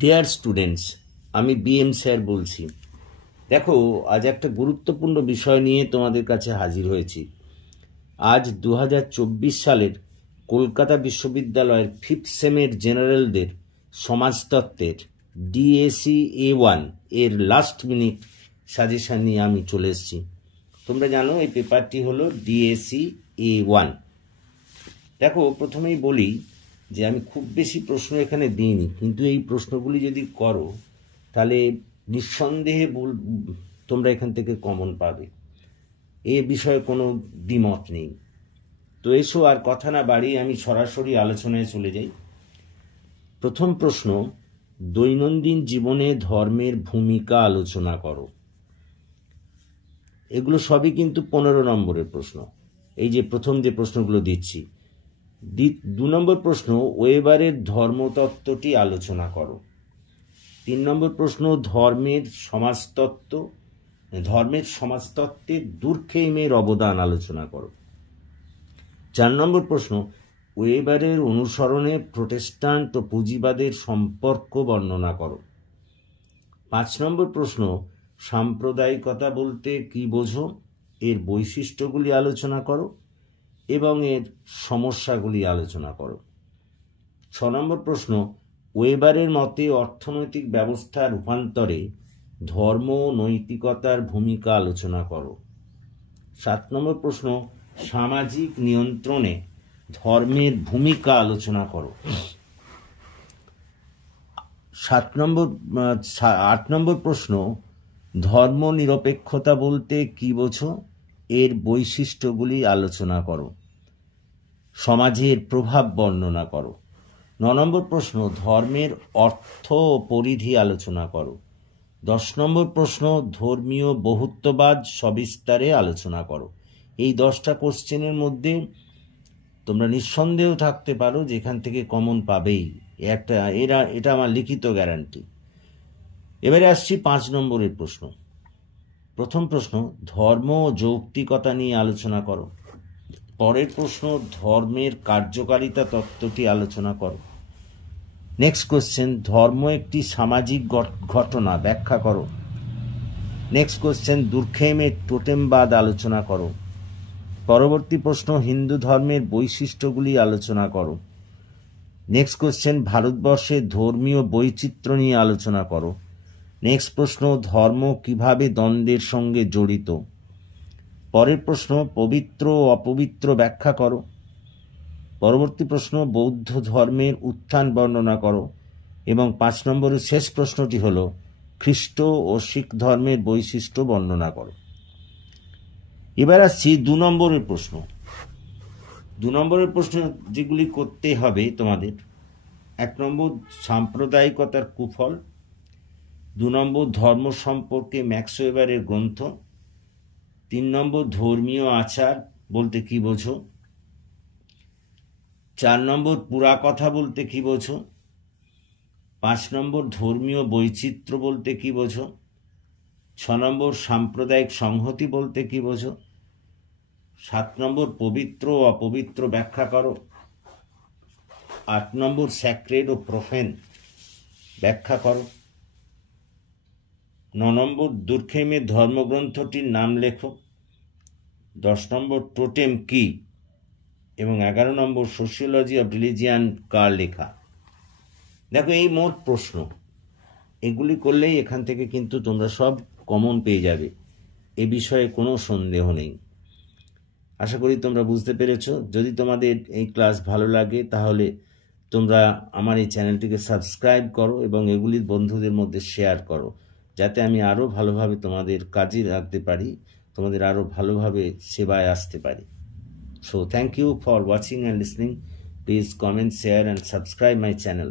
Dear students, আমি BM sir বলছি। দেখো, আজ একটা গুরুত্বপূর্ণ বিষয় নিয়ে তোমাদের কাছে হাজির হয়েছি। আজ 2024 সালের কলকাতা বিশ্ববিদ্যালয়ের 5th সেমের জেনারেলদের সমাজতত্ত্বের ডিএসি A1 এর লাস্ট মিনিট সাজেশন নিয়ে আমি চলে এসেছি। তোমরা জানো এই পেপারটি হলো ডিএসি A1। দেখো, প্রথমেই বলি যে আমি খুব বেশি প্রশ্ন এখানে দিইনি, কিন্তু এই প্রশ্নগুলি যদি করো তাহলে নিঃসন্দেহে তোমরা এখান থেকে কমন পাবে, এ বিষয়ে কোনো দ্বিমত নেই। তো এসো আর কথা না বাড়িয়ে আমি সরাসরি আলোচনায় চলে যাই। প্রথম প্রশ্ন, দৈনন্দিন জীবনে ধর্মের ভূমিকা আলোচনা করো। এগুলো সবই কিন্তু 15 নম্বরের প্রশ্ন। এই যে প্রথম যে প্রশ্নগুলো দিচ্ছি। 2 নম্বর প্রশ্ন, ওয়েবারের ধর্মতত্ত্বটি আলোচনা করো। 3 নম্বর প্রশ্ন, ধর্মের সমাজতত্ত্বে দুর্খেইমের অবদান আলোচনা করো। 4 নম্বর প্রশ্ন, ওয়েবারের অনুসরণে প্রোটেস্ট্যান্ট ও পুঁজিবাদের সম্পর্ক বর্ণনা করো। 5 নম্বর প্রশ্ন, সাম্প্রদায়িকতা বলতে কি বোঝো, এর বৈশিষ্ট্যগুলি আলোচনা করো এবং এর সমস্যাগুলি আলোচনা করো। 6 নম্বর প্রশ্ন, ওয়েবারের মতে অর্থনৈতিক ব্যবস্থা রূপান্তরে ধর্ম ও নৈতিকতার ভূমিকা আলোচনা করো। 7 নম্বর প্রশ্ন, সামাজিক নিয়ন্ত্রণে ধর্মের ভূমিকা আলোচনা করো। 8 নম্বর প্রশ্ন, ধর্ম নিরপেক্ষতা বলতে কি বোঝো, এর বৈশিষ্ট্যগুলি আলোচনা করো। সমাজের প্রভাব বর্ণনা করো। 9 নম্বর প্রশ্ন, ধর্মের অর্থ ও পরিধি আলোচনা করো। 10 নম্বর প্রশ্ন, ধর্মীয় বহুত্ববাদ সবিস্তারে আলোচনা করো। এই 10টা কোশ্চেনের মধ্যে তোমরা নিঃসন্দেহ থাকতে পারো যে এখান থেকে কমন পাবেই, এটা আমার লিখিত গ্যারান্টি। এবারে আসছি 5 নম্বরের প্রশ্ন। প্রথম প্রশ্ন, ধর্ম ও যৌক্তিকতা নিয়ে আলোচনা করো। পরের প্রশ্ন, ধর্মের কার্যকারিতা তত্ত্বটি আলোচনা করো। নেক্সট কোশ্চেন, ধর্ম একটি সামাজিক ঘটনা, ব্যাখ্যা করো। নেক্সট কোশ্চেন, দুর্খেইমের টোটেমবাদ আলোচনা করো। পরবর্তী প্রশ্ন, হিন্দু ধর্মের বৈশিষ্ট্যগুলি আলোচনা করো। নেক্সট কোশ্চেন, ভারতবর্ষের ধর্মীয় বৈচিত্র্য নিয়ে আলোচনা করো। নেক্সট প্রশ্ন, ধর্ম কিভাবে দ্বন্দ্বের সঙ্গে জড়িত। পরের প্রশ্ন, পবিত্র ও অপবিত্র ব্যাখ্যা করো। পরবর্তী প্রশ্ন, বৌদ্ধ ধর্মের উত্থান বর্ণনা করো। এবং 5 নম্বরের শেষ প্রশ্নটি হল, খ্রিস্ট ও শিখ ধর্মের বৈশিষ্ট্য বর্ণনা করো। এবার আসছি 2 নম্বরের প্রশ্ন। 2 নম্বরের প্রশ্ন যেগুলি করতে হবে তোমাদের: 1 নম্বর, সাম্প্রদায়িকতার কুফল। 2 নম্বর, ধর্ম সম্পর্কে ম্যাক্স ওয়েবারের গ্রন্থ। 3 নম্বর, ধর্মীয় আচার বলতে কি বোঝো। 4 নম্বর, পুরা কথা বলতে কি বোঝো। 5 নম্বর, ধর্মীয় বৈচিত্র্য বলতে কি বোঝো। 6 নম্বর, সাম্প্রদায়িক সংহতি বলতে কি বোঝো। 7 নম্বর, পবিত্র ও অপবিত্র ব্যাখ্যা করো। 8 নম্বর, স্যাক্রেড ও প্রফেন ব্যাখ্যা করো। 9 নম্বর, দুর্খেইমের ধর্মগ্রন্থটির নাম লেখো। 10 নম্বর, টোটেম কি, এবং 11 নম্বর, সোশিওলজি অফ রিলিজিয়ান কার লেখা। দেখো, এই মোট প্রশ্ন, এগুলি করলেই এখান থেকে কিন্তু তোমরা সব কমন পেয়ে যাবে, এ বিষয়ে কোনো সন্দেহ নেই। আশা করি তোমরা বুঝতে পেরেছ। যদি তোমাদের এই ক্লাস ভালো লাগে তাহলে তোমরা আমার এই চ্যানেলটিকে সাবস্ক্রাইব করো এবং এগুলির বন্ধুদের মধ্যে শেয়ার করো, যাতে আমি আরও ভালোভাবে তোমাদের কাজে রাখতে পারি, তোমাদের আরও ভালোভাবে সেবায় আসতে পারি। So thank you for watching and listening. Please comment, share and subscribe my channel.